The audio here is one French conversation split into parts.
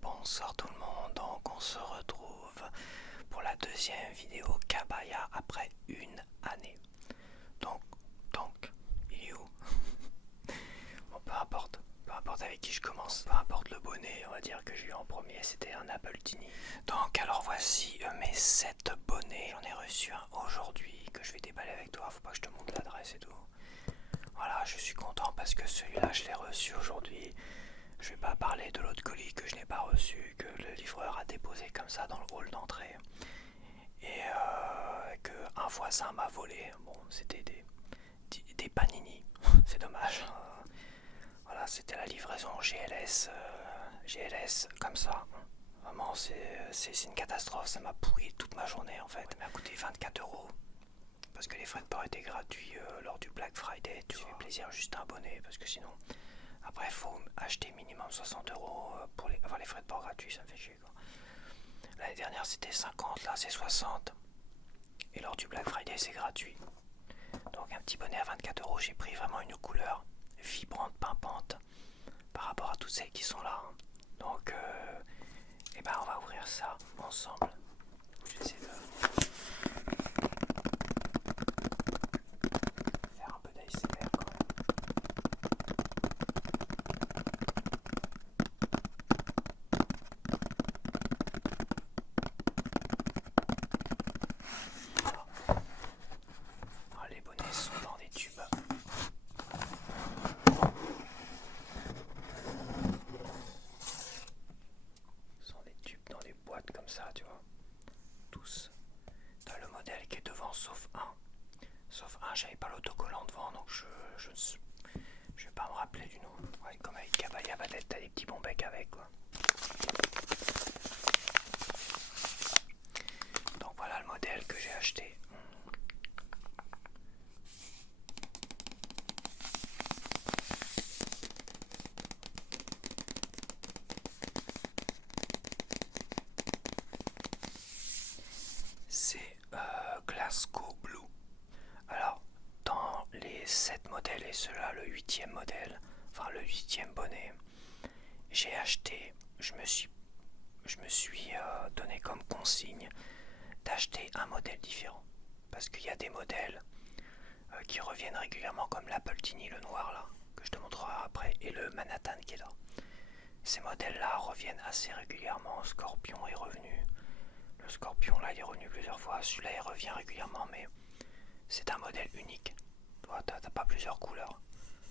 Bonsoir tout le monde, donc on se retrouve pour la deuxième vidéo Kabaya après une année. Donc, il est où? Bon, peu importe avec qui je commence, peu importe le bonnet, on va dire que j'ai eu en premier, c'était un Apple Tini. Donc alors voici mes 7 bonnets, j'en ai reçu un aujourd'hui que je vais déballer avec toi, faut pas que je te montre l'adresse et tout. Voilà, je suis content parce que celui-là je l'ai reçu aujourd'hui. Je vais pas parler de l'autre colis que je n'ai pas reçu, que le livreur a déposé comme ça dans le hall d'entrée et que un voisin m'a volé. Bon, c'était des panini, c'est dommage. Voilà, c'était la livraison GLS comme ça. Vraiment, c'est une catastrophe, ça m'a pourri toute ma journée en fait. Ça m'a coûté 24 € parce que les frais de port étaient gratuits lors du Black Friday. Tu fais plaisir juste un bonnet parce que sinon. Après, il faut acheter minimum 60 € pour avoir les frais de port gratuits, ça me fait chier quoi. L'année dernière c'était 50, là c'est 60. Et lors du Black Friday c'est gratuit. Donc un petit bonnet à 24 €, j'ai pris vraiment une couleur vibrante, pimpante par rapport à toutes celles qui sont là. Donc, on va ouvrir ça ensemble. Je vais essayer de faire un peu d'ASMR quand même. Alors, les bonnets sont dans des tubes. Ce sont des tubes dans des boîtes comme ça, tu vois. Tous. T'as le modèle qui est devant sauf un. Sauf un, j'avais pas l'autocollant devant, donc je vais pas me rappeler du nom. Ouais, comme avec Kabaya, peut-être t'as des petits bons becs avec quoi. Donc voilà le modèle que j'ai acheté. C'est Glasgow Blue. Alors, dans les 7 modèles et celui-là, le 8e modèle, enfin le 8e bonnet, j'ai acheté, je me suis donné comme consigne d'acheter un modèle différent. Parce qu'il y a des modèles qui reviennent régulièrement, comme l'Apple Tini, le noir là, que je te montrerai après, et le Manhattan qui est là. Ces modèles-là reviennent assez régulièrement. Scorpion est revenu. Le Scorpion là, il est revenu plusieurs fois. Celui-là, il revient régulièrement, mais c'est un modèle unique. Toi, t'as pas plusieurs couleurs.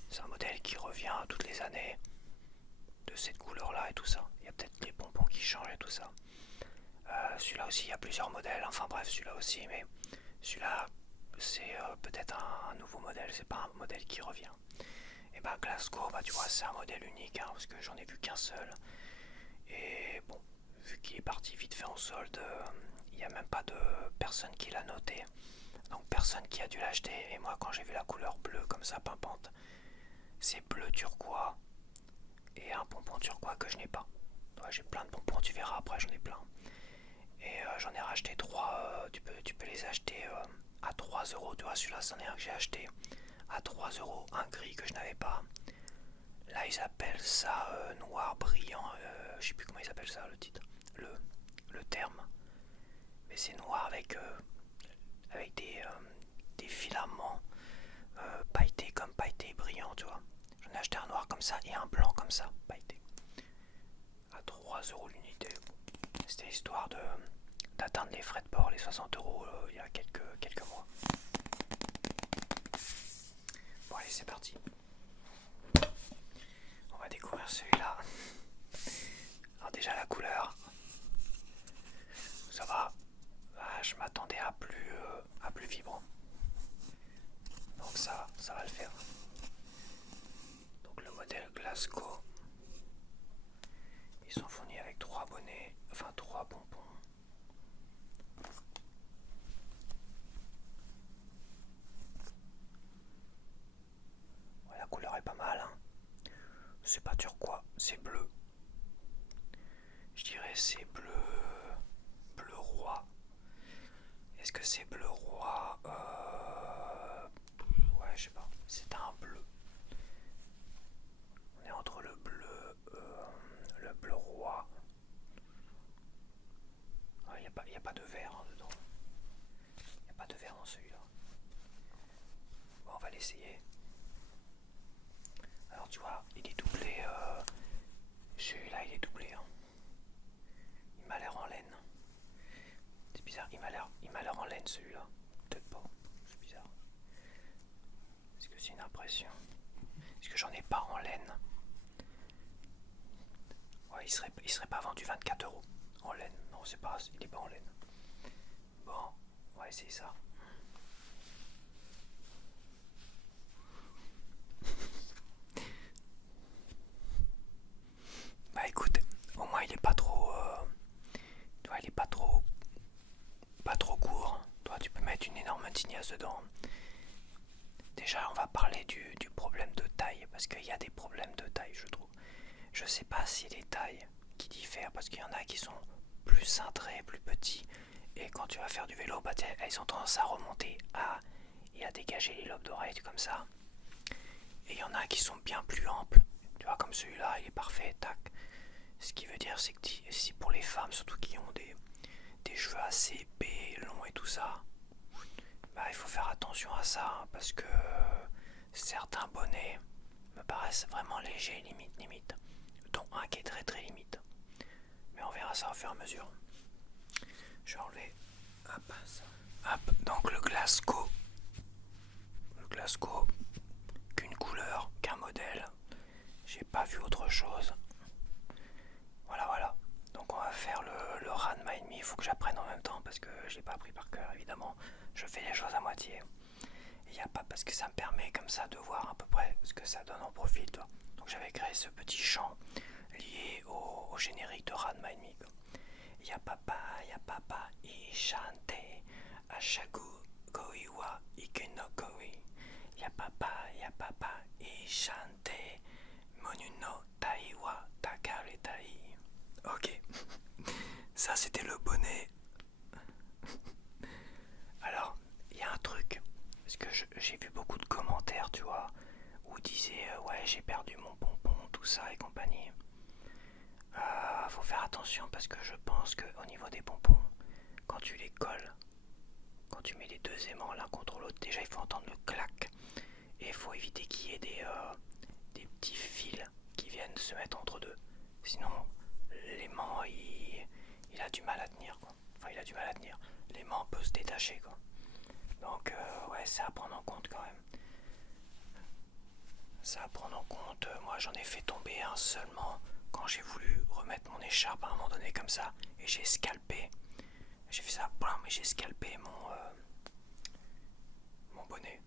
C'est un modèle qui revient toutes les années de cette couleur-là et tout ça. Il y a peut-être les pompons qui changent et tout ça. Celui-là aussi, il y a plusieurs modèles. Enfin bref, celui-là aussi, mais celui-là, c'est peut-être un nouveau modèle. C'est pas un modèle qui revient. Et bah Glasgow, bah tu vois, c'est un modèle unique, hein, parce que j'en ai vu qu'un seul. Et bon, vu qu'il est parti vite fait en solde, il n'y a même pas de personne qui l'a noté. Donc personne qui a dû l'acheter. Et moi, quand j'ai vu la couleur bleue comme ça, pimpante, c'est bleu turquois et un pompon turquois que je n'ai pas. Ouais, j'ai plein de pompons, tu verras après, j'en ai plein. Et j'en ai racheté 3. Tu peux les acheter à 3 €. Tu vois, celui-là, c'en est un que j'ai acheté à 3 €. Un gris que je n'avais pas. Là, ils appellent ça noir brillant. Je sais plus comment ils appellent ça, le titre. Le terme. Mais c'est noir avec des filaments pailletés comme pailletés brillants, tu vois. J'en ai acheté un noir comme ça et un blanc comme ça, pailleté. À 3 € l'unité. C'était histoire d'atteindre les frais de port, les 60 € il y a quelques mois. Bon allez, c'est parti. On va découvrir celui-là. Alors déjà la couleur, ça va. Je m'attendais à plus vibrant. Donc ça va le faire. Donc le modèle Glasgow. Ils sont fournis avec 3 bonnets, enfin 3 pompons. Ouais, la couleur est pas mal, hein. C'est pas turquois, c'est bleu. Je dirais c'est bleu roi. Est-ce que c'est bleu roi? Ouais, je sais pas. C'est un bleu. On est entre le bleu essayer. Alors tu vois, il est doublé. Celui-là, il est doublé. Hein. Il m'a l'air en laine. C'est bizarre, il m'a l'air en laine celui-là. Peut-être pas. C'est bizarre. Est-ce que c'est une impression? Est-ce que j'en ai pas en laine? Ouais, il serait pas vendu 24 € en laine. Non, c'est pas, il est pas en laine. Bon, on va essayer ça. Bah écoute, au moins il est pas trop, tu vois, il est pas trop court. Toi, tu peux mettre une énorme tignasse dedans. Déjà, on va parler du problème de taille, parce qu'il y a des problèmes de taille, je trouve. Je sais pas si les tailles qui diffèrent, parce qu'il y en a qui sont plus cintrés, plus petits, et quand tu vas faire du vélo, bah, elles ont tendance à remonter et à dégager les lobes d'oreilles comme ça. Et il y en a qui sont bien plus amples. Tu vois, comme celui-là, il est parfait, tac. Ce qui veut dire, c'est que si pour les femmes, surtout qui ont des cheveux assez épais, longs et tout ça, bah, il faut faire attention à ça, hein, parce que certains bonnets me paraissent vraiment légers, limite, dont un qui est très très limite. Mais on verra ça au fur et à mesure. Je vais enlever, hop, ça. Hop, donc le Glasgow, qu'une couleur, qu'un modèle, j'ai pas vu autre chose. Voilà. Donc on va faire le Ranma My Me. Il faut que j'apprenne en même temps parce que je l'ai pas appris par cœur évidemment. Je fais les choses à moitié. Il n'y a pas parce que ça me permet comme ça de voir à peu près ce que ça donne en profil. Toi. Donc j'avais créé ce petit chant lié au générique de Ranma My Me. Ya papa, ishante, ashagu koiwa ikenokoi. Ya papa, ishante, monu no tai wa takaretai. Ok, ça c'était le bonnet. Alors, il y a un truc, parce que j'ai vu beaucoup de commentaires, tu vois, où disaient ouais j'ai perdu mon pompon, tout ça et compagnie. Faut faire attention parce que je pense qu'au niveau des pompons, quand tu les colles, quand tu mets les deux aimants l'un contre l'autre, déjà il faut entendre le clac. Et il faut éviter qu'il y ait des petits fils qui viennent se mettre entre deux. Sinon, l'aimant, il a du mal à tenir, quoi. Enfin, il a du mal à tenir. L'aimant peut se détacher, quoi. Donc, ouais, c'est à prendre en compte quand même. Ça à prendre en compte. Moi, j'en ai fait tomber un seulement quand j'ai voulu remettre mon écharpe à un moment donné comme ça. Et j'ai scalpé. J'ai fait ça, mais j'ai scalpé mon bonnet.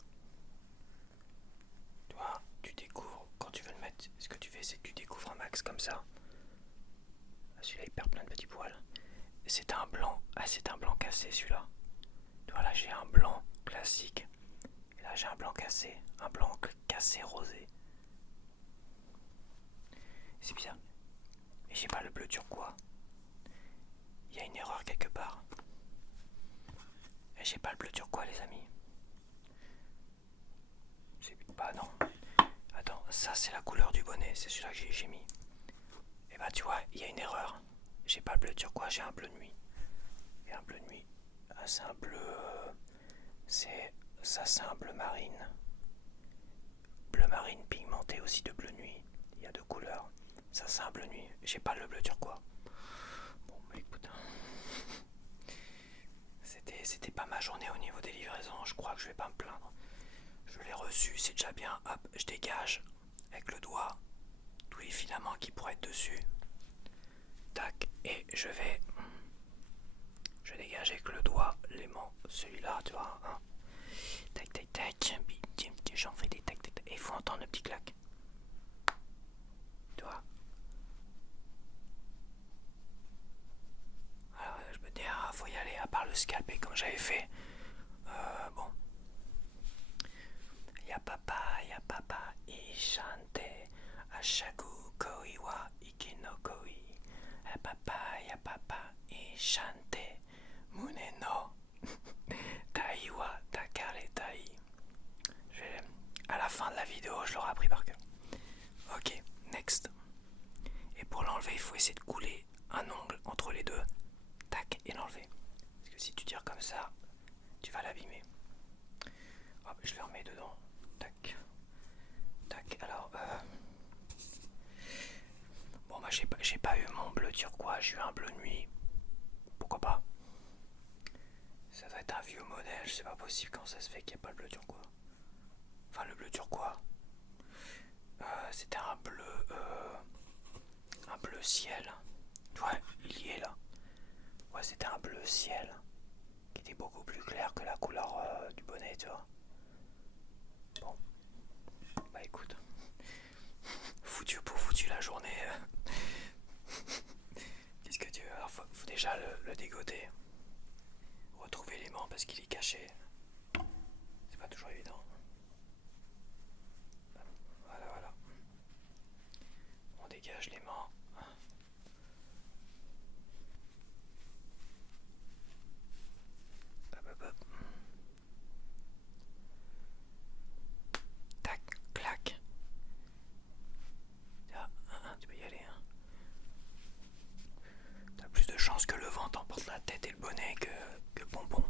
Tu vois, tu découvres, quand tu veux le mettre, ce que tu fais, c'est que tu découvres un max comme ça. Celui-là, il perd plein de petits poils. C'est un blanc. Ah, c'est un blanc cassé, celui-là. Tu vois, là, j'ai un blanc classique. Et là, j'ai un blanc cassé. Un blanc cassé rosé. C'est bizarre. Et j'ai pas le bleu turquois. Il y a une erreur quelque part. Et j'ai pas le bleu turquois, les amis. C'est pas, non. Attends, ça, c'est la couleur du bonnet. C'est celui-là que j'ai mis. Et bah, tu vois, il y a une erreur. J'ai pas le bleu turquois, j'ai un bleu nuit. Et un bleu nuit. Ah, c'est un bleu. C'est un bleu marine. Bleu marine pigmenté aussi de bleu nuit. Il y a deux couleurs. Ça, c'est un bleu nuit. J'ai pas le bleu turquois. Bon, bah écoute. C'était pas ma journée au niveau des livraisons. Je crois que je vais pas me plaindre. Je l'ai reçu, c'est déjà bien. Hop, je dégage avec le doigt tous les filaments qui pourraient être dessus. Tac, et je dégage avec le doigt l'aimant, celui-là, tu vois. Hein. Tac, tac, tac. J'en fais des tac, tac, tac. Et il faut entendre le petit clac. Tu vois. Alors, je me dis, faut y aller, à part le scalper comme j'avais fait. Bon. Ya papa, ishante, ashagu koi wa ikinokoi. Ya papa, ishante, mune no, tai wa takare tai. À la fin de la vidéo, je l'aurai appris par cœur. Ok, next. Et pour l'enlever, il faut essayer de couler un ongle entre les deux. Tac, et l'enlever. Parce que si tu tires comme ça, tu vas l'abîmer. Hop, je le remets dedans. Tac. Alors, bon bah j'ai pas eu mon bleu turquoise, j'ai eu un bleu nuit. Pourquoi pas? Ça doit être un vieux modèle, c'est pas possible quand ça se fait qu'il n'y a pas le bleu turquoise. Enfin le bleu turquoise. C'était un bleu ciel. Ouais, il y est là. Ouais, c'était un bleu ciel qui était beaucoup plus clair que la couleur du bonnet, tu vois. Bon, bah écoute, foutu pour foutu la journée. Qu'est-ce que tu veux? Alors, faut déjà le dégoter, retrouver l'aimant parce qu'il est caché. C'est pas toujours évident. Voilà, voilà. On dégage l'aimant. Hop, hop, hop. Tac, clac. Ah, tu peux y aller. Hein. T'as plus de chances que le vent t'emporte la tête et le bonnet que bonbon.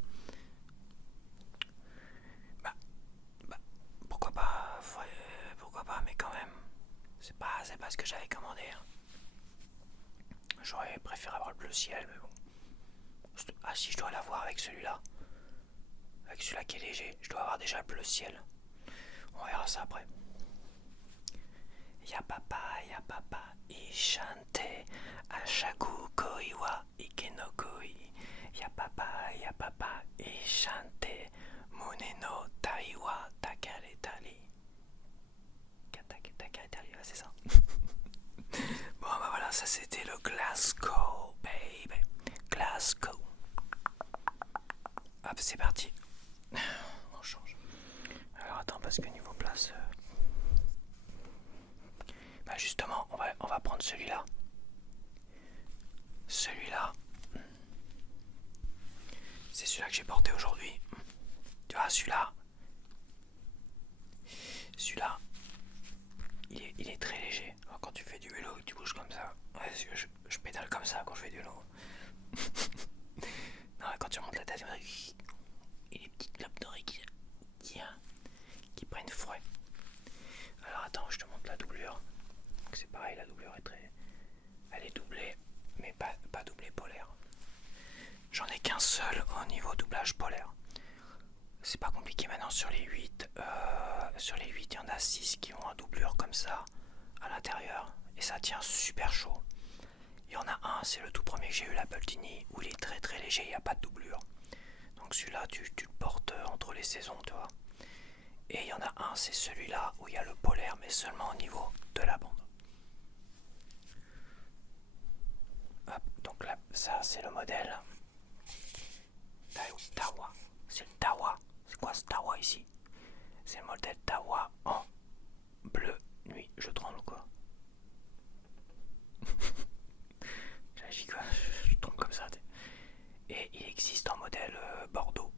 Bah, pourquoi pas, pourquoi pas, mais quand même, c'est pas ce que j'avais commandé. Hein. J'aurais préféré avoir le bleu ciel, mais bon. Ah si, je dois l'avoir avec celui-là. Avec celui-là qui est léger, je dois avoir déjà le bleu ciel. On verra ça après. Ya papa, ishante, ashaku koi wa ikenokoi. Ya papa, ishante, mune no tai wa takare tali. Takare tali, c'est ça. Bon bah voilà, ça c'était le Glasgow, baby. Glasgow. Hop, c'est parti. On change. Alors attends, parce que niveau place... Bah justement, on va prendre celui-là. Celui-là. C'est celui-là que j'ai porté aujourd'hui. Tu vois, celui-là. Celui-là. Il est très léger. Alors, quand tu fais du vélo, tu bouges comme ça. Ouais, je pédale comme ça quand je fais du vélo. Non, quand tu remontes la tête, il y a des petites clopes d'oreilles qui prennent fouet. Alors attends, je te montre la doublure. C'est pareil, la doublure est elle est doublée, mais pas doublée polaire. J'en ai qu'un seul au niveau doublage polaire. C'est pas compliqué maintenant sur les 8. Sur les 8, il y en a 6 qui ont un doublure comme ça à l'intérieur. Et ça tient super chaud. Il y en a un, c'est le tout premier que j'ai eu, la Bultini, où il est très très léger, il n'y a pas de doublure. Donc celui-là, tu le portes entre les saisons, tu vois. Et il y en a un, c'est celui-là, où il y a le polaire, mais seulement au niveau de la bande. Hop, donc là, ça c'est le modèle Tawa. C'est le Tawa. C'est quoi ce Tawa ici? C'est le modèle Tawa en bleu nuit. Je tremble quoi? J'agis quoi? Je tombe comme ça. Et il existe en modèle Bordeaux.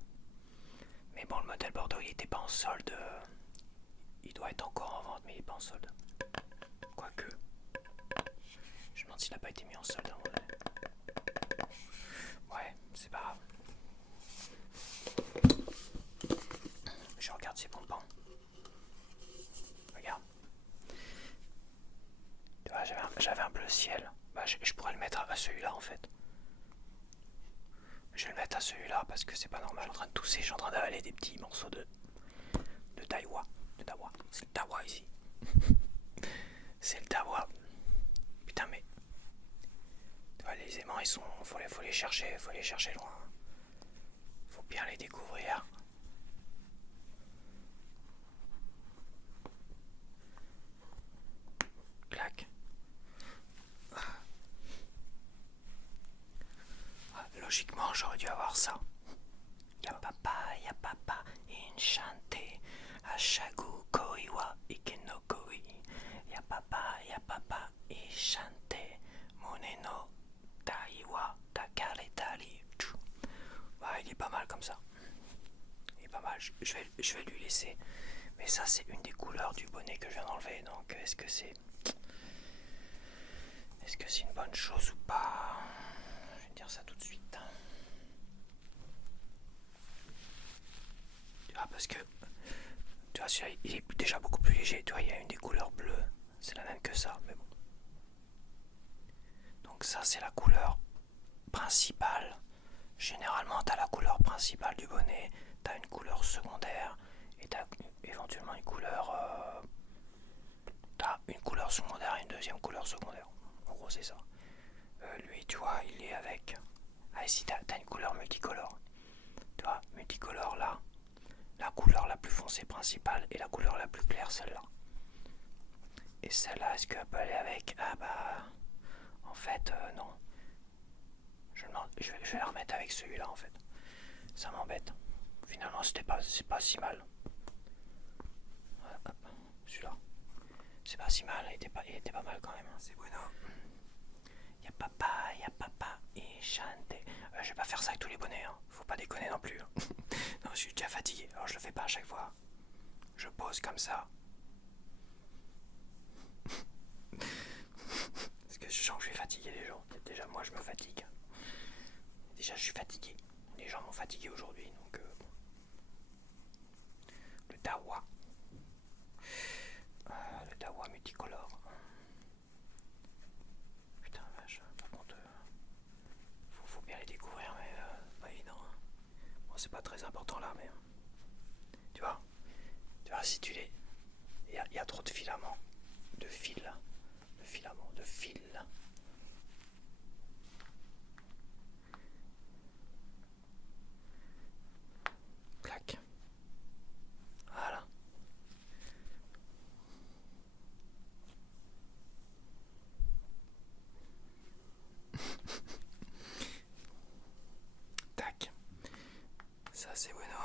Mais bon, le modèle Bordeaux il était pas en solde. Il doit être encore en vente, mais il est pas en solde. Quoique. Je me demande s'il n'a pas été mis en solde. Ouais, c'est pas grave. Je regarde ses pompons. Regarde. Tu vois, j'avais un bleu ciel. Bah, je pourrais le mettre à celui-là en fait. Je vais le mettre à celui-là parce que c'est pas normal. Je suis en train de tousser, je suis en train d'avaler des petits morceaux de Daiwa. C'est le Daiwa ici. C'est le Daiwa. Putain, mais. Tu vois, les aimants, faut les chercher loin. Faut bien les découvrir. Clac. Logiquement, j'aurais dû avoir ça. Ya papa, inchante, ashagu koi wa ikenokoi. Ya papa, inchante, mone no tai wa takare tari. Ouais, il est pas mal comme ça. Il est pas mal, je vais lui laisser. Mais ça, c'est une des couleurs du bonnet que je viens d'enlever. Donc, est-ce que c'est une bonne chose ou pas? Je vais dire ça tout de suite. Ah, parce que Tu vois, celui-là, il est déjà beaucoup plus léger. Tu vois, il y a une des couleurs bleues. C'est la même que ça, mais bon. Donc ça, c'est la couleur principale. Généralement, tu as la couleur principale du bonnet, tu as une couleur secondaire et tu as éventuellement une couleur... t'as une couleur secondaire et une deuxième couleur secondaire. En gros, c'est ça. Lui, tu vois, il est avec... Ah, ici, t'as une couleur multicolore. Tu vois, multicolore là. La couleur la plus foncée principale et la couleur la plus claire, celle-là. Et celle-là, est-ce qu'elle peut aller avec? Ah bah... En fait, non. Je vais la remettre avec celui-là, en fait. Ça m'embête. Finalement, c'est pas si mal. Hop, celui-là. C'est pas si mal, il était pas mal quand même. C'est bueno. Y'a papa et chante. Je vais pas faire ça avec tous les bonnets, hein. Faut pas déconner non plus. Hein. Non, je suis déjà fatigué, alors je le fais pas à chaque fois. Je pose comme ça. Parce que je sens que je vais fatiguer les gens. Déjà, moi, je me fatigue. Déjà, je suis fatigué. Les gens m'ont fatigué aujourd'hui, donc... Le Dawa. Le Dawa multicolore. Putain, vache. Par contre, faut bien les découvrir, mais pas évident. Bon, c'est pas très important là, mais... Tu vois, si tu les... Il y a trop de filaments. De fils. De filaments. De fils. Clac. Voilà. Tac. Ça c'est bueno.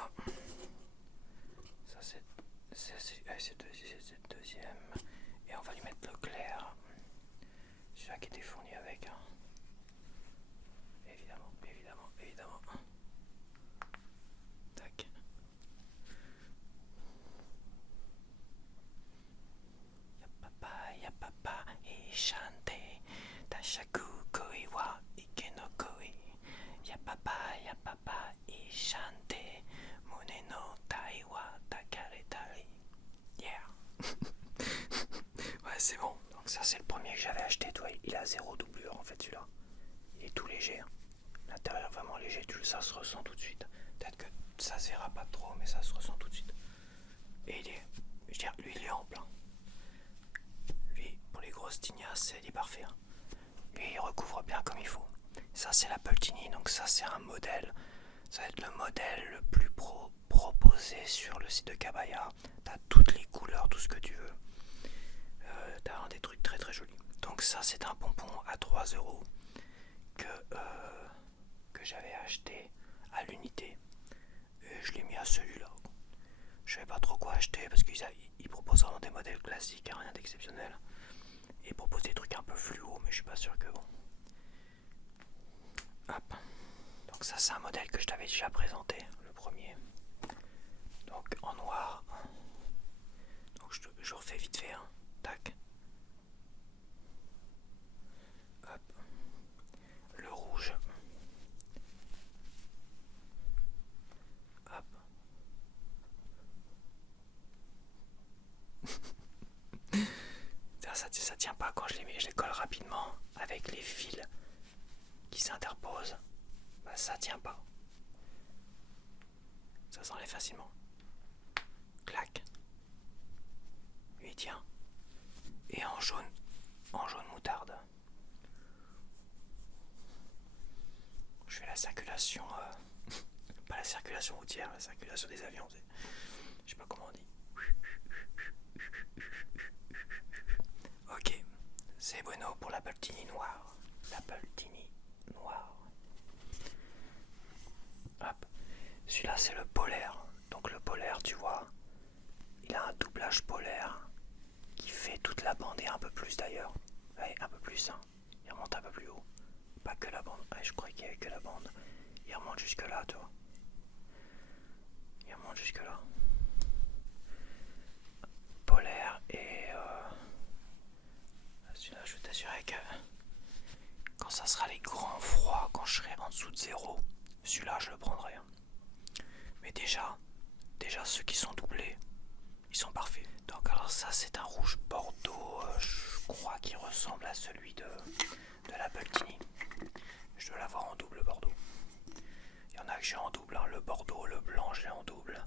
Ça c'est deuxième. Et on va lui mettre le clair. Celui-là qui était fourni avec. Hein. Évidemment. Tac. Y'a papa et chante. Tashaku koi wa ike no koi. Y'a papa et chante. Mune no tai wa takare tari. Yeah. Ouais, c'est bon. Donc ça c'est le premier que j'avais acheté. Toi, il a 0 doublure en fait celui-là. Il est tout léger. Hein. L'intérieur vraiment léger. Ça se ressent tout de suite. Peut-être que ça se verra pas trop, mais ça se ressent tout de suite. Et il est, je veux dire, lui il est ample. Hein. Lui, pour les grosses tignasses, il est parfait. Hein. Lui, il recouvre bien comme il faut. Ça, c'est l'Apple Tini, donc ça, c'est un modèle. Ça va être le modèle le plus proposé sur le site de Kabaya. T'as toutes les couleurs, tout ce que tu veux. T'as des trucs très très jolis. Donc ça, c'est un pompon à 3 € que j'avais acheté à l'unité. Et je l'ai mis à celui-là. Je savais pas trop quoi acheter parce qu'ils proposent vraiment des modèles classiques, hein, rien d'exceptionnel. Et ils proposent des trucs un peu fluo, mais je suis pas sûr que bon. Hop. Donc ça c'est un modèle que je t'avais déjà présenté, le premier. Donc en noir. Donc je refais vite fait. Hein. Tac. Hop. Le rouge. Hop. Ça tient pas quand je les mets, je les colle rapidement avec les fils qui s'interposent. Bah ça tient pas. Ça s'enlève facilement. Clac. Lui tient. Et en jaune moutarde. Je fais la circulation, pas la circulation routière, la circulation des avions. Je sais pas comment on dit. Ok, c'est bueno pour l'Apple Tini noir. L'Apple Tini noir. Hop. Celui-là c'est le polaire. Donc le polaire, tu vois, il a un doublage polaire qui fait toute la bande et un peu plus d'ailleurs. Ouais, un peu plus, hein. Il remonte un peu plus haut. Pas que la bande. Ouais, je croyais qu'il y avait que la bande. Il remonte jusque là, tu vois. Il remonte jusque là. Polaire et celui-là, je vais t'assurer que quand ça sera les grands froids, quand je serai en dessous de 0, celui-là je le prendrai. Mais déjà ceux qui sont doublés, sont parfaits. Donc alors ça c'est un rouge bordeaux, je crois qu'il ressemble à celui de la Bultini. Je dois l'avoir en double bordeaux. Il y en a que j'ai en double, hein. Le bordeaux, le blanc j'ai en double.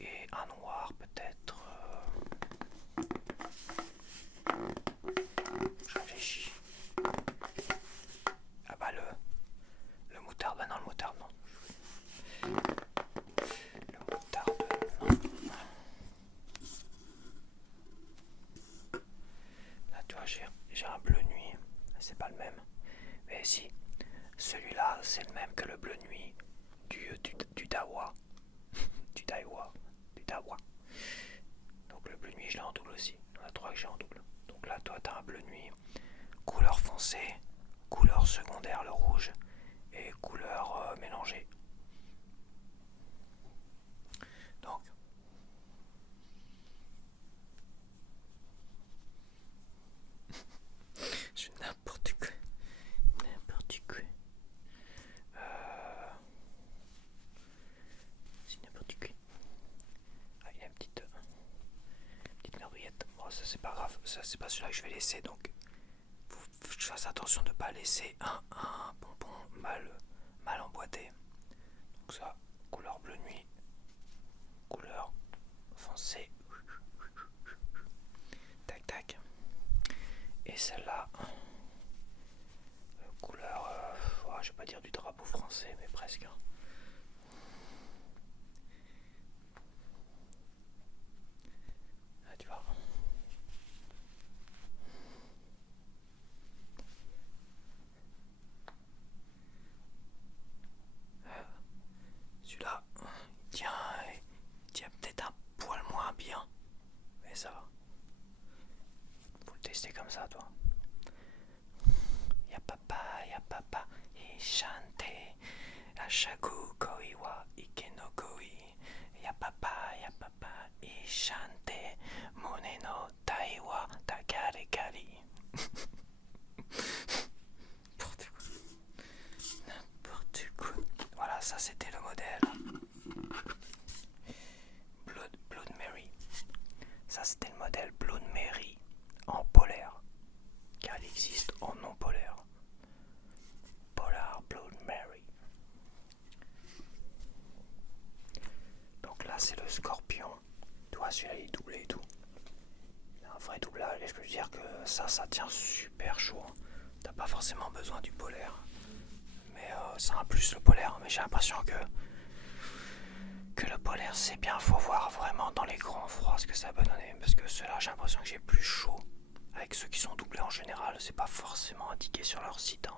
Et un noir peut-être. Je réfléchis. Ah bah le moutarde, bah non le moutarde non. Le moutarde non. Là tu vois j'ai un bleu nuit, c'est pas le même. Mais si, celui-là c'est le même que le bleu nuit du Daiwa. Du Daiwa. Du Daiwa. Donc le bleu nuit je l'ai en double aussi. Il y en a 3 que j'ai en double. Donc là toi t'as un bleu nuit, couleur foncée, couleur secondaire le rouge et couleur mélangée. Donc je fais n'importe quoi. N'importe quoi. C'est n'importe quoi. Ah il y a une petite merdouillette. Bon ça c'est pas grave, ça c'est pas celui-là que je vais laisser donc faut que je fasse attention de ne pas laisser un bonbon mal emboîté. Donc ça, couleur bleu nuit, couleur foncée, tac tac. Et celle-là, couleur, je vais pas dire du drapeau français, mais presque. Ah, tu vois. Celui-là, il tient peut-être un poil moins bien, mais ça va. Faut le tester comme ça, toi. Ya papa, ishante, ashaku koi wa ike no koi. Ya papa, ishante, mone no tai wa takare kari. N'importe quoi. N'importe quoi. Voilà, ça c'était le modèle. Blood Mary. Ça c'était le modèle Blood Mary en polaire. Car il existe en non polaire. Polar Blood Mary. Donc là c'est le Scorpion. Tu vois celui-là il est doublé et tout. Il a un vrai doublage et je peux te dire que ça tient super chaud. T'as pas forcément besoin du polaire. Mais c'est un plus le polaire. Mais j'ai l'impression que le polaire c'est bien. Faut voir vraiment dans les grands froids ce que ça va donner. Parce que ceux-là j'ai l'impression que j'ai plus chaud. Avec ceux qui sont doublés en général, c'est pas forcément indiqué sur leur site. Hein.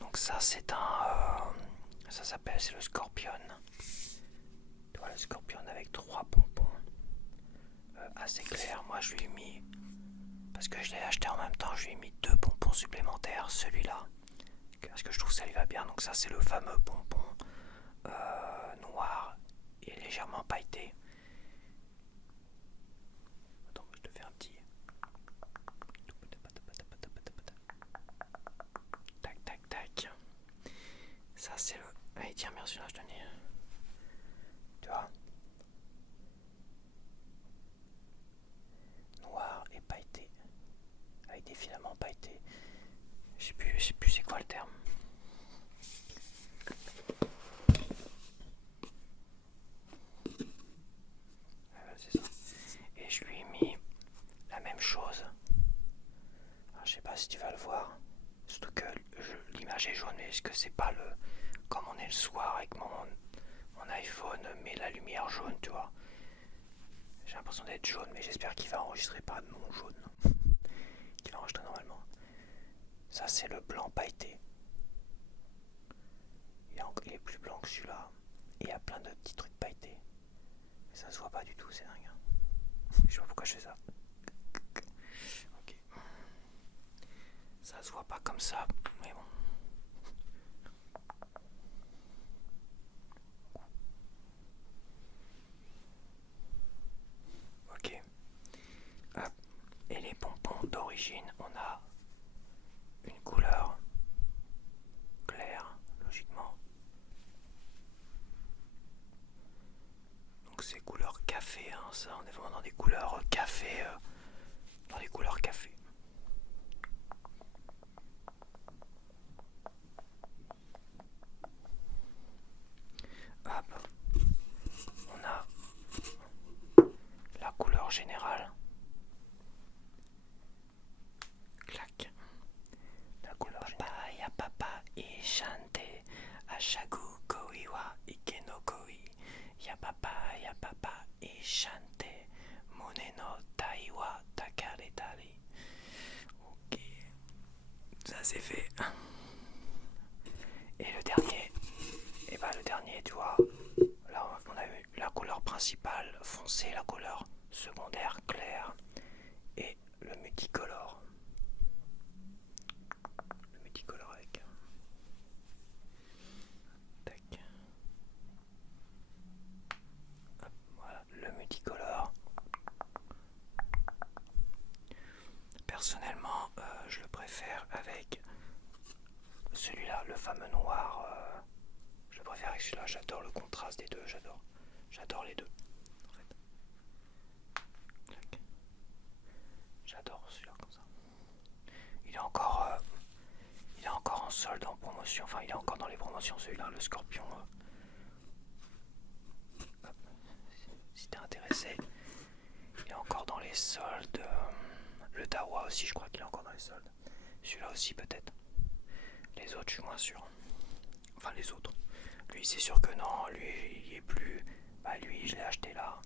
Donc ça c'est ça s'appelle, c'est le Scorpion. Tu vois le Scorpion avec 3 pompons assez clairs. Moi je lui ai mis, parce que je l'ai acheté en même temps, je lui ai mis 2 pompons supplémentaires. Celui-là, parce que je trouve que ça lui va bien. Donc ça c'est le fameux pompon noir et légèrement pailleté. Attends, je te fais un petit. Tac tac tac. Ça c'est le. Allez tiens, merci là je te dis. Tu vois, noir et pailleté, avec des filaments pailletés. Je sais plus c'est quoi le terme. C'est ça. Et je lui ai mis la même chose. Alors, je sais pas si tu vas le voir. Surtout que l'image est jaune, mais est-ce que c'est pas le. Comme on est le soir avec mon iPhone, met la lumière jaune, tu vois. J'ai l'impression d'être jaune, mais j'espère qu'il va enregistrer pas mon jaune. Qu'il va enregistrer normalement. Ça, c'est le blanc pailleté. Il est plus blanc que celui-là. Et il y a plein de petits trucs pailletés. Mais ça se voit pas du tout, c'est dingue. Je sais pas pourquoi je fais ça. Ok. Ça se voit pas comme ça, mais bon. Ok. Hop. Et les pompons d'origine, on a une couleur claire, logiquement. Donc c'est couleur ça, on est vraiment dans des couleurs café. Dans des couleurs café. Hop. On a la couleur générale. Clac. La couleur générale. Ya papa et chante. Ashagu koi wa ike no koi. Ya papa et chante. Mone no tai wa takaretari. Ok. Ça c'est fait. Et le dernier. Et bah le dernier, tu vois. Là on a eu la couleur principale foncée, la couleur secondaire claire et le multicolore. Le multicolore avec. Tac. Hop, voilà, le multicolore. Personnellement, je le préfère avec celui-là, le fameux noir. Je le préfère avec celui-là, j'adore le contraste des deux, j'adore les deux. En fait. J'adore celui-là comme ça. Il est encore en solde en promotion, enfin il est encore dans les promotions celui-là, le Scorpion. Si t'es intéressé, il est encore dans les soldes. Le Dawa aussi, je crois qu'il est encore dans les soldes. Celui-là aussi peut-être. Les autres, je suis moins sûr. Enfin les autres. Lui c'est sûr que non, lui il est plus. Bah lui je l'ai acheté là.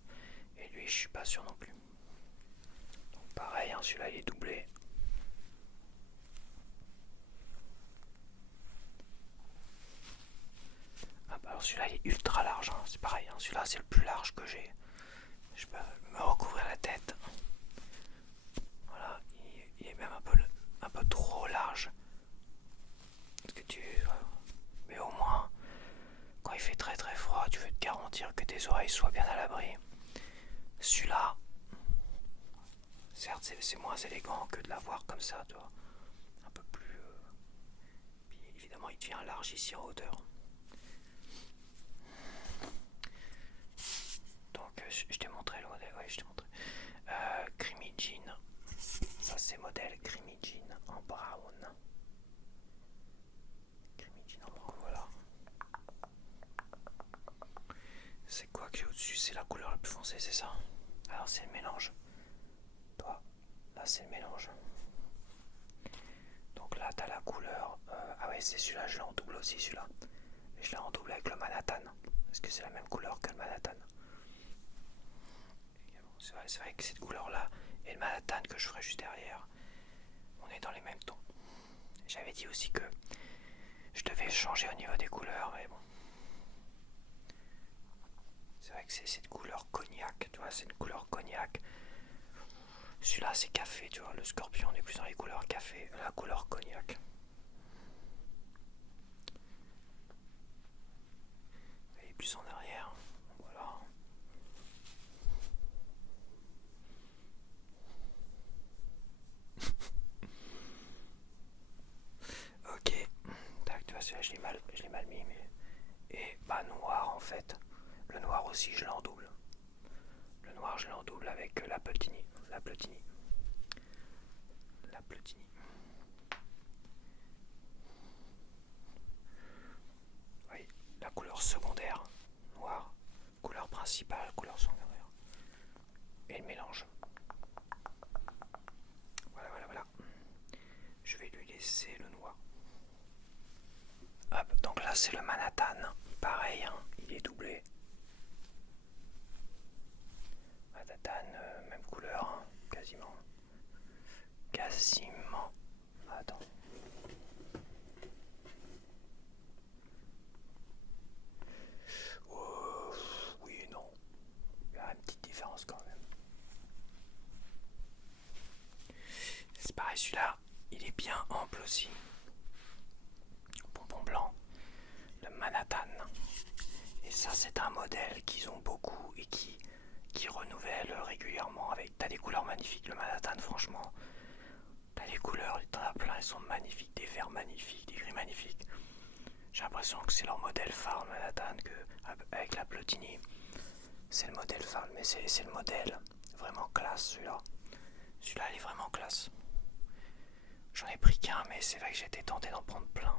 Et lui je suis pas sûr non plus. Donc pareil, hein, celui-là il est doublé. Ah bah alors celui-là il est ultra large, hein. C'est pareil, hein. Celui-là c'est le plus large que j'ai. Je peux me recouvrir la tête. Voilà, il est même un peu trop large. Parce que mais au moins, quand il fait très très froid, tu veux te garantir que tes oreilles soient bien à l'abri. Celui-là, certes c'est moins élégant que de l'avoir comme ça, tu vois. Un peu plus... Puis évidemment il devient large ici en hauteur. Donc je t'ai montré le modèle, oui je t'ai montré. Creamy Jean, ça c'est modèle Creamy Jean en brown. Creamy Jean en brown, voilà. C'est quoi que j'ai au-dessus? C'est la couleur la plus foncée, c'est ça? Alors c'est le mélange. Toi, là c'est le mélange. Donc là t'as la couleur. Ah ouais, c'est celui-là, je l'ai en double aussi celui-là. Je l'ai en double avec le Manhattan. Est-ce que c'est la même couleur que le Manhattan? C'est vrai que cette couleur-là et le Manhattan que je ferai juste derrière, on est dans les mêmes tons. J'avais dit aussi que je devais changer au niveau des couleurs, mais bon. C'est vrai que c'est cette couleur cognac, tu vois, c'est une couleur cognac. Celui-là c'est café, tu vois, le Scorpion on est plus dans les couleurs café, la couleur cognac. Et plus en arrière, voilà. Ok, tac, tu vois, celui-là je l'ai mal mis, mais... Et bah noir en fait, le noir aussi je l'ai en double. Le noir je l'ai en double avec la Platini. La Platini. La Platini. Oui, la couleur secondaire, noir. Couleur principale, couleur secondaire. Et le mélange. Voilà. Je vais lui laisser le noir. Hop, donc là c'est le Manhattan. Pareil, hein, il est doublé. Manhattan, même couleur, hein, quasiment. Attends. Oui et non. Il y a une petite différence quand même. C'est pareil, celui-là, il est bien ample aussi. Bonbon blanc, le Manhattan. Et ça, c'est un modèle qu'ils ont beaucoup et qui renouvellent régulièrement avec. T'as des couleurs magnifiques, le Manhattan, franchement. T'as des couleurs, t'en as plein, elles sont magnifiques, des verts magnifiques, des gris magnifiques. J'ai l'impression que c'est leur modèle phare, le Manhattan, avec la Platini. C'est le modèle Val, mais c'est le modèle vraiment classe celui-là. Celui-là il est vraiment classe. J'en ai pris qu'un, mais c'est vrai que j'étais tenté d'en prendre plein.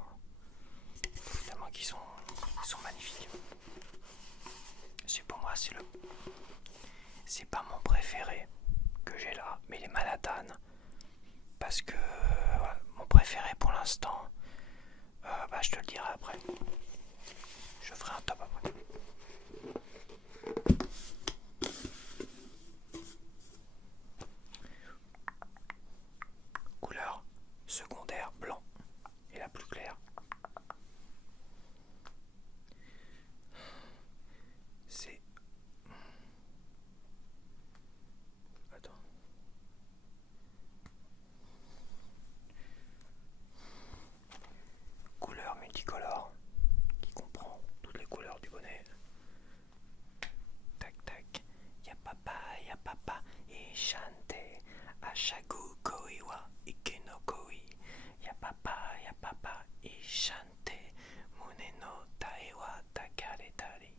Tellement qu'ils sont magnifiques. C'est pour moi, c'est pas mon préféré que j'ai là, mais les Manhattan. Parce que mon préféré pour l'instant, je te le dirai après. Je ferai un top après. Couleur secondaire blanc et la plus claire. C'est... Attends. Couleur multicolore qui comprend toutes les couleurs du bonnet. Tac tac. Ya papa et chante ashagu koi wa ike no koi. Ya papa et chante mune no tae wa takare tari.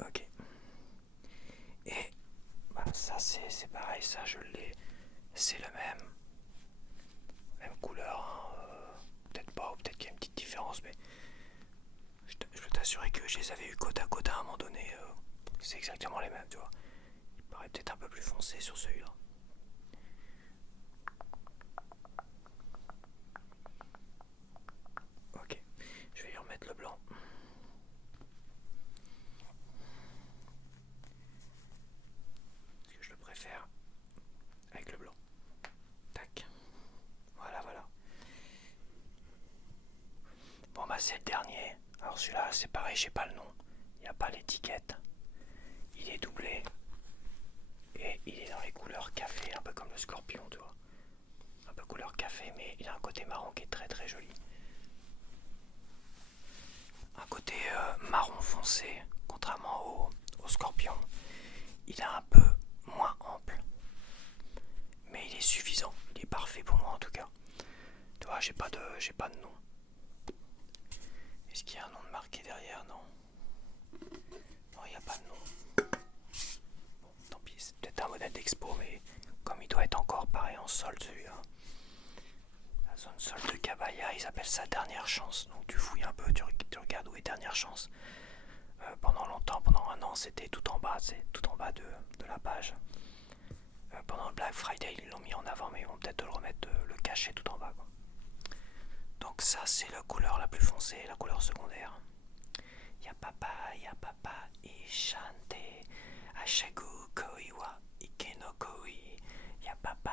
Ok. Et ça c'est pareil, ça je l'ai. C'est le même couleur, hein. Peut-être pas, ou peut-être qu'il y a une petite différence, mais je peux t'assurer que je les avais eu côte à côte à un moment donné. C'est exactement les mêmes, tu vois. Il paraît peut-être un peu plus foncé sur celui-là. Ok, je vais y remettre le blanc. Parce que je le préfère avec le blanc. Tac. Voilà. Bon c'est le dernier. Alors celui-là c'est pareil, j'ai pas le nom. Il n'y a pas l'étiquette. Il est doublé. Et il est dans les couleurs café, un peu comme le scorpion, tu vois. Un peu couleur café, mais il a un côté marron qui est très très joli. Un côté marron foncé, contrairement au scorpion. Il est un peu moins ample, mais il est suffisant. Il est parfait pour moi en tout cas. Tu vois, j'ai pas de nom. Est-ce qu'il y a un nom de marqué derrière? Non. Non, il n'y a pas de nom. Bon, tant pis, c'est peut-être un modèle d'expo, mais comme il doit être encore pareil en solde celui-là. La zone solde de Cabaya, ils appellent ça dernière chance. Donc tu fouilles un peu, tu regardes où est dernière chance. Pendant longtemps, pendant un an, c'était tout en bas, c'est tout en bas de la page. Pendant le Black Friday, ils l'ont mis en avant, mais ils vont peut-être le remettre, le cacher tout en bas, quoi. Donc ça, c'est la couleur la plus foncée, la couleur secondaire. Ya papa et chante ashagu koi wa ike no koi. Ya papa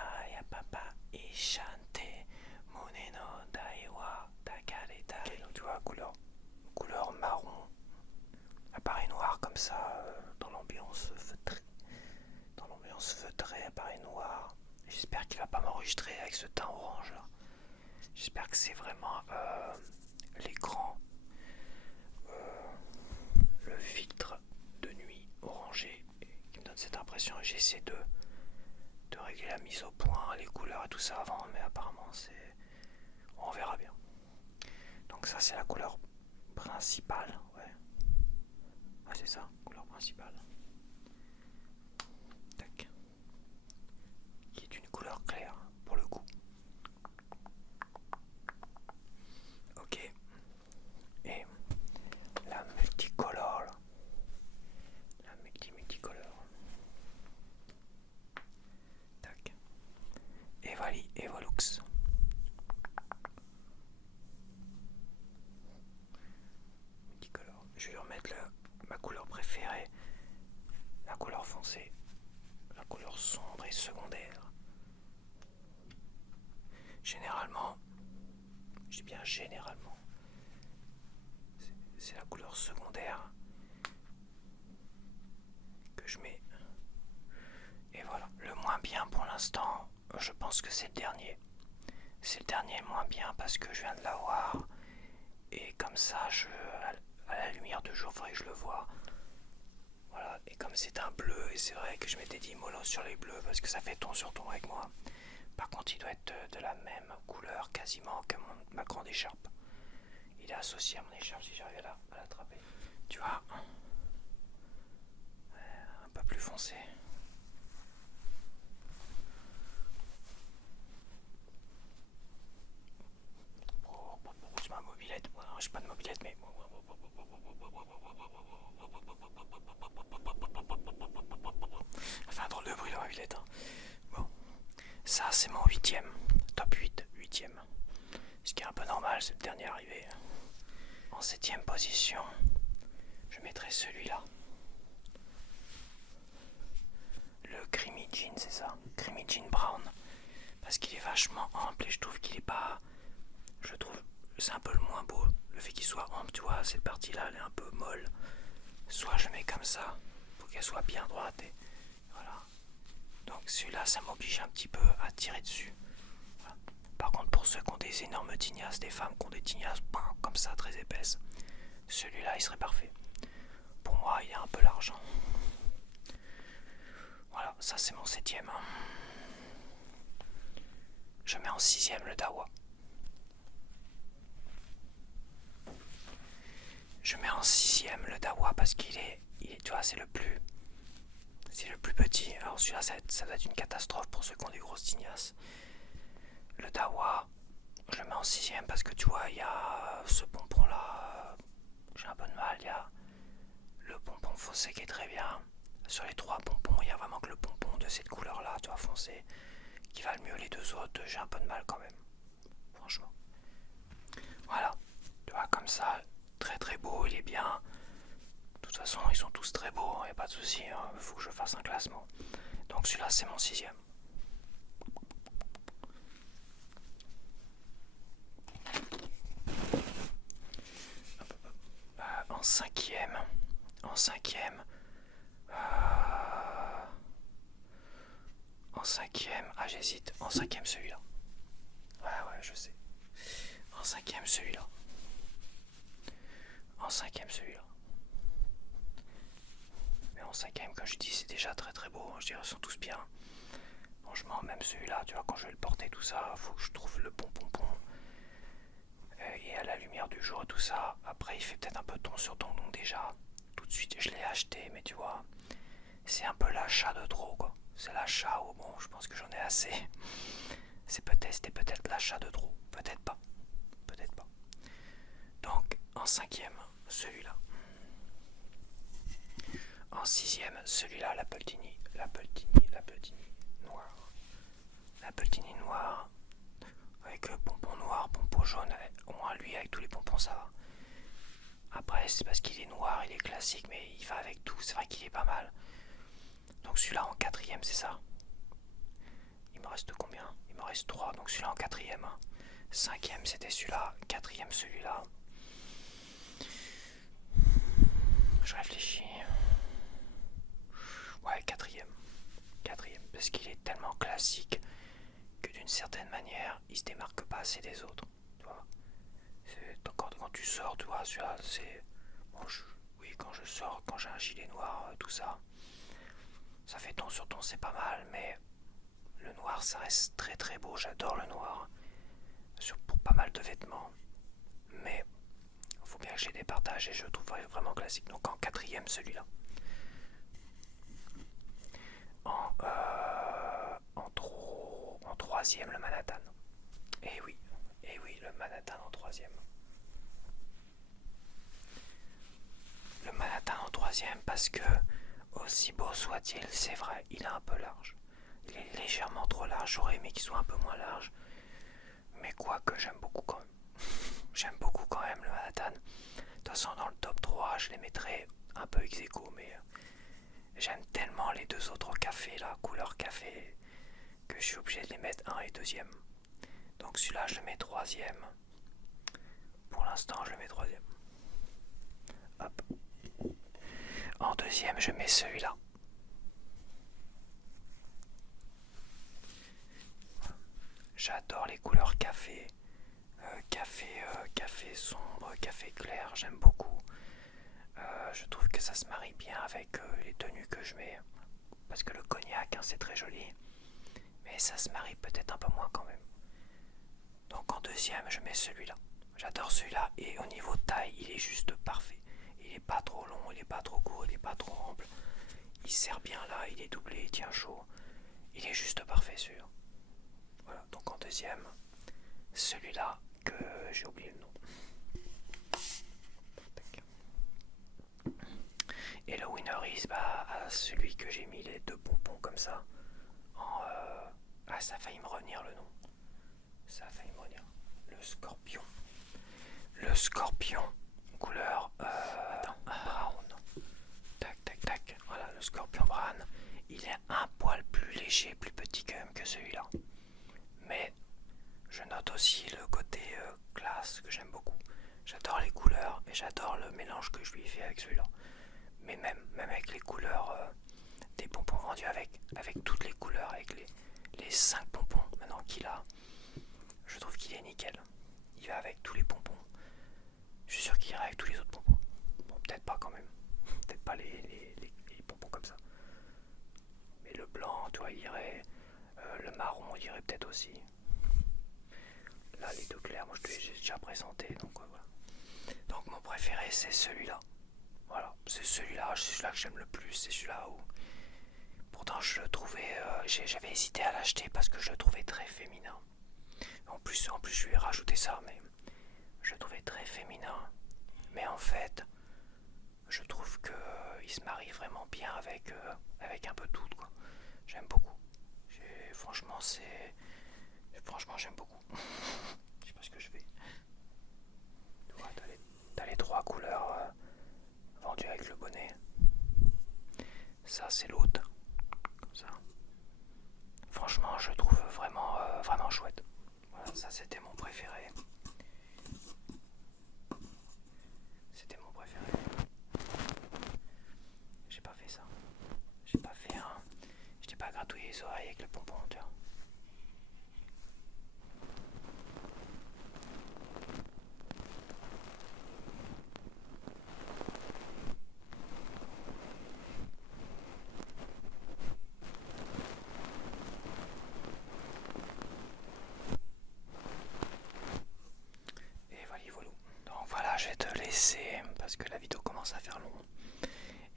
et chante mune no dai wa takare tari. Donc tu vois, couleur marron, appareil noir comme ça, dans l'ambiance feutrée, appareil noir. J'espère qu'il va pas m'enregistrer avec ce teint orange là. J'espère que c'est vraiment l'écran, le filtre de nuit orangé qui me donne cette impression. J'ai essayé de régler la mise au point, les couleurs et tout ça avant, mais apparemment c'est... On verra bien. Donc ça c'est la couleur principale, ouais. Ah c'est ça, couleur principale. Tac. Qui est une couleur claire pour le coup. Ok. Et la multicolore. La multicolore. Tac. Evali Evolux. Multicolore. Je vais remettre ma couleur préférée. La couleur foncée. La couleur sombre et secondaire. Généralement, je dis bien généralement, c'est la couleur secondaire que je mets. Et voilà, le moins bien pour l'instant, je pense que c'est le dernier. C'est le dernier moins bien parce que je viens de l'avoir. Et comme ça, à la lumière de jour, il faudrait que je le vois. Voilà, et comme c'est un bleu, et c'est vrai que je m'étais dit mollo sur les bleus parce que ça fait ton sur ton avec moi. Par contre, il doit être de la même couleur quasiment que ma grande écharpe. Il est associé à mon écharpe si j'arrive à l'attraper. Tu vois, un peu plus foncé. C'est ma mobilette. Je n'ai pas de mobilette, mais. Enfin, un drôle de bruit la mobilette. Hein. Bon. Ça, c'est mon 8ème. Top 8, 8ème. Ce qui est un peu normal, c'est le dernier arrivé. En 7ème position, je mettrai celui-là. Le Creamy Jean, c'est ça. Creamy Jean Brown. Parce qu'il est vachement ample et je trouve qu'il est pas. Je trouve c'est un peu le moins beau. Le fait qu'il soit ample, tu vois, cette partie-là, elle est un peu molle. Soit je mets comme ça, pour qu'elle soit bien droite. Et voilà. Donc celui-là, ça m'oblige un petit peu à tirer dessus. Voilà. Par contre, pour ceux qui ont des énormes tignasses, des femmes qui ont des tignasses comme ça, très épaisses, celui-là, il serait parfait. Pour moi, il est un peu large. Voilà, ça c'est mon 7ème. Je mets en 6ème le Daiwa. Je mets en 6ème le Daiwa parce qu'il est, tu vois, c'est le plus petit. Alors celui-là, ça va être une catastrophe pour ceux qui ont des grosses tignasses. Le Daiwa, je le mets en 6ème parce que tu vois, il y a ce pompon-là, j'ai un peu de mal. Il y a le pompon foncé qui est très bien. Sur les 3 pompons, il y a vraiment que le pompon de cette couleur-là, tu vois, foncé, qui va le mieux. Les 2 autres, j'ai un peu de mal quand même. Franchement. Voilà. Tu vois, comme ça, très très beau, il est bien. De toute façon, ils sont tous très beaux, il n'y a pas de souci. Il faut que je fasse un classement. Donc celui-là, c'est mon 6ème. En 5ème. En 5ème. En 5ème. Ah, j'hésite. En 5ème, celui-là. Ouais, je sais. En 5ème, celui-là. En 5ème, celui-là. Mais en 5ème, comme je dis, c'est déjà très très beau. Je dirais, ils sont tous bien. Franchement, même celui-là, tu vois, quand je vais le porter, tout ça, faut que je trouve le bon pompon. Et à la lumière du jour et tout ça. Après, il fait peut-être un peu ton sur ton, donc déjà, tout de suite, je l'ai acheté, mais tu vois, c'est un peu l'achat de trop, quoi. C'est l'achat où, bon, je pense que j'en ai assez. C'était peut-être l'achat de trop. Peut-être pas. Peut-être pas. Donc, en 5ème, celui-là. En 6ème, celui-là, la Peltini noire. La Peltini noire, avec pompon noir, pompon jaune, au moins lui, avec tous les pompons, ça va. Après, c'est parce qu'il est noir, il est classique, mais il va avec tout, c'est vrai qu'il est pas mal. Donc celui-là en 4ème, c'est ça. Il me reste combien? Il me reste 3, donc celui-là en 4ème. 5ème, c'était celui-là. 4ème, celui-là. Je réfléchis. Ouais, 4ème. 4ème, parce qu'il est tellement classique que d'une certaine manière, il se démarque pas assez des autres. Tu vois, quand tu sors, tu vois, celui-là, c'est... Bon, oui, quand je sors, quand j'ai un gilet noir, tout ça, ça fait ton sur ton, c'est pas mal, mais le noir, ça reste très très beau. J'adore le noir, pour pas mal de vêtements, mais il faut bien que je les départage et je le trouve vraiment classique. Donc en 4ème, celui-là. En 3ème, le Manhattan. Et oui, le Manhattan en 3ème. Le Manhattan en 3ème parce que, aussi beau soit-il, c'est vrai, il est un peu large. Il est légèrement trop large, j'aurais aimé qu'il soit un peu moins large. Mais quoique, j'aime beaucoup quand même. J'aime beaucoup quand même le Manhattan. De toute façon, dans le top 3, je les mettrais un peu ex aequo, mais j'aime tellement les 2 autres cafés, là, couleur café, que je suis obligé de les mettre 1 et 2ème. Donc celui-là, je le mets 3ème. Pour l'instant, je le mets 3ème. Hop. En 2ème, je mets celui-là. J'adore les couleurs café. Café sombre, café clair, j'aime beaucoup. Je trouve que ça se marie bien avec les tenues que je mets. Parce que le cognac, c'est très joli. Mais ça se marie peut-être un peu moins quand même. Donc en 2ème, je mets celui-là. J'adore celui-là. Et au niveau taille, il est juste parfait. Il est pas trop long, il est pas trop court, il est pas trop ample. Il sert bien là, il est doublé, il tient chaud. Il est juste parfait celui-là. Voilà, donc en deuxième, celui-là que j'ai oublié le nom. Et le winner is celui que j'ai mis les deux pompons comme ça. Ça a failli me revenir le nom. Ça a failli me revenir. Le scorpion. Le scorpion couleur brown. Tac tac tac. Voilà le scorpion brown. Il est un poil plus léger, plus petit quand même que celui-là. Mais je note aussi le côté classe que j'aime beaucoup. J'adore les couleurs et j'adore le mélange que je lui ai fait avec celui-là. Mais même avec les couleurs des pompons vendus avec toutes les couleurs, avec les 5 pompons maintenant qu'il a, je trouve qu'il est nickel. Il va avec tous les pompons. Je suis sûr qu'il ira avec tous les autres pompons. Bon, peut-être pas quand même. Peut-être pas les pompons comme ça. Mais le blanc, tu vois, il irait. Le marron, il irait peut-être aussi. Là, les deux clairs, moi je te les ai déjà présentés. Donc voilà. Donc mon préféré, c'est celui-là. Voilà, c'est celui-là que j'aime le plus. C'est celui-là où. Pourtant, je le trouvais. J'avais hésité à l'acheter parce que je le trouvais très féminin. En plus, je lui ai rajouté ça, mais je le trouvais très féminin. Mais en fait, je trouve qu'il se marie vraiment bien avec un peu tout, quoi. J'aime beaucoup. Franchement, j'aime beaucoup. Je sais pas ce que je fais. Tu vois, t'as les 3 couleurs vendues avec le bonnet. Ça, c'est l'autre. Comme ça. Franchement, je trouve vraiment chouette. Voilà, ça, c'était mon préféré. C'était mon préféré. J'ai pas fait ça. J'ai pas fait un. Je t'ai pas gratouillé les oreilles avec le pompon, tu vois. Et voilà. Donc voilà, je vais te laisser parce que la vidéo commence à faire long.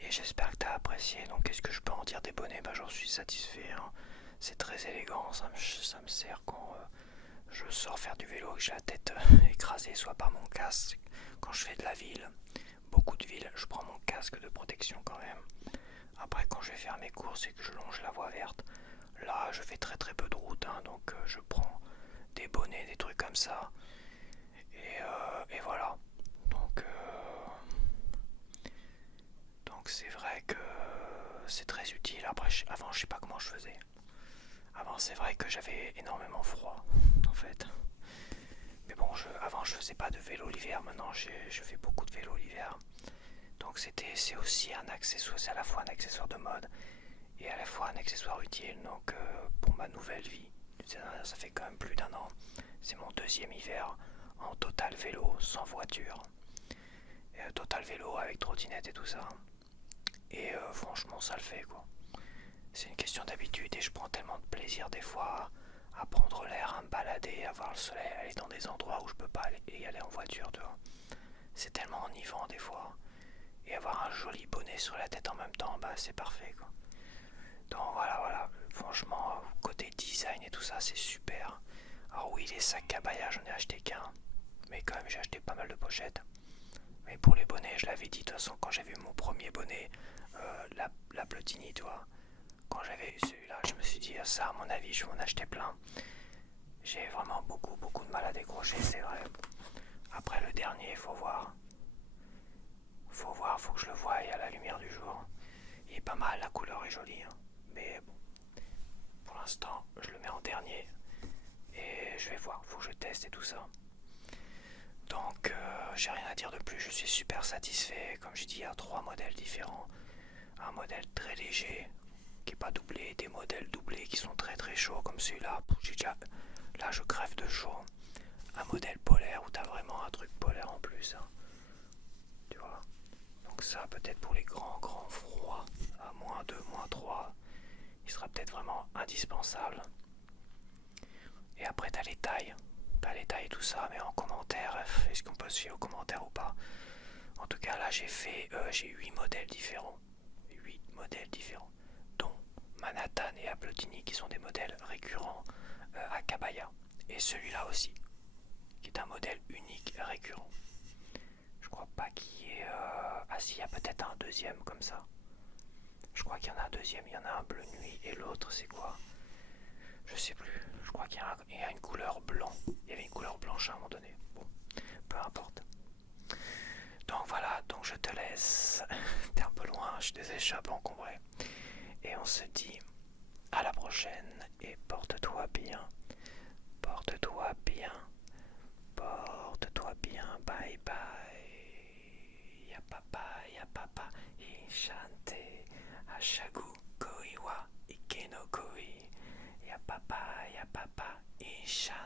Et j'espère que tu as apprécié. Donc qu'est-ce que je peux en dire des bonnets? J'en suis satisfait. Hein. C'est très élégant. Ça me sert quand je sors faire du vélo et que j'ai la tête écrasée soit par mon casque. Quand je fais de la ville, beaucoup de villes, je prends mon casque de protection quand même. Après quand je vais faire mes courses et que je longe la voie verte, là je fais très très peu de route. Hein, donc je prends des bonnets, des trucs comme ça. Et voilà. Donc c'est vrai que c'est très utile. Après, avant, je sais pas comment je faisais. Avant, c'est vrai que j'avais énormément froid, en fait. Mais bon, avant, je faisais pas de vélo l'hiver. Maintenant, je fais beaucoup de vélo l'hiver. Donc c'est aussi un accessoire. C'est à la fois un accessoire de mode et à la fois un accessoire utile. Donc pour ma nouvelle vie, ça fait quand même plus d'1 an. C'est mon 2e hiver en total vélo, sans voiture. Et, total vélo avec trottinette et tout ça. Et franchement, ça le fait, quoi. C'est une question d'habitude et je prends tellement de plaisir des fois à prendre l'air, à me balader, à voir le soleil, à aller dans des endroits où je peux pas y aller en voiture, tu vois. C'est tellement enivrant des fois. Et avoir un joli bonnet sur la tête en même temps, c'est parfait, quoi. Donc voilà. Franchement, côté design et tout ça, c'est super. Alors oui, les sacs cabaya, j'en ai acheté qu'un. Mais quand même, j'ai acheté pas mal de pochettes. Mais pour les bonnets, je l'avais dit, de toute façon, quand j'avais eu mon premier bonnet, la Plotini, tu vois. Quand j'avais eu celui-là, je me suis dit, ça, à mon avis, je vais en acheter plein. J'ai vraiment beaucoup de mal à décrocher, c'est vrai. Après, le dernier, il faut voir. Faut que je le voie à la lumière du jour. Il est pas mal, la couleur est jolie. Hein. Mais bon, pour l'instant, je le mets en dernier. Et je vais voir, faut que je teste et tout ça. Donc, j'ai rien à dire de plus, je suis super satisfait. Comme je dis, il y a 3 modèles différents. Un modèle très léger, qui n'est pas doublé, des modèles doublés qui sont très très chauds comme celui-là. Là, je crève de chaud. Un modèle polaire où tu as vraiment un truc polaire en plus. Hein. Tu vois. Donc ça, peut-être pour les grands froids, à -2, -3, il sera peut-être vraiment indispensable. Et après, tu as les tailles. pas les tailles et tout ça, mais en commentaire, est-ce qu'on peut se fier aux commentaires ou pas? En tout cas, là, j'ai 8 modèles différents. 8 modèles différents, dont Manhattan et Aplotini, qui sont des modèles récurrents à Kabaya. Et celui-là aussi, qui est un modèle unique récurrent. Je crois pas qu'il y ait... Ah si, il y a peut-être un deuxième comme ça. Je crois qu'il y en a un deuxième, il y en a un bleu nuit et l'autre c'est quoi? Je sais plus. Je crois qu'il y a une couleur blanc. Il y avait une couleur blanche à un moment donné. Bon, peu importe. Donc voilà, donc je te laisse. T'es un peu loin, je suis désolé, je suis un peu encombré. Et on se dit à la prochaine et porte-toi bien. Porte-toi bien. Porte-toi bien. Bye bye. Ya papa. Ishante. Ashagu koiwa ike no koi. Ya papa. Ishante.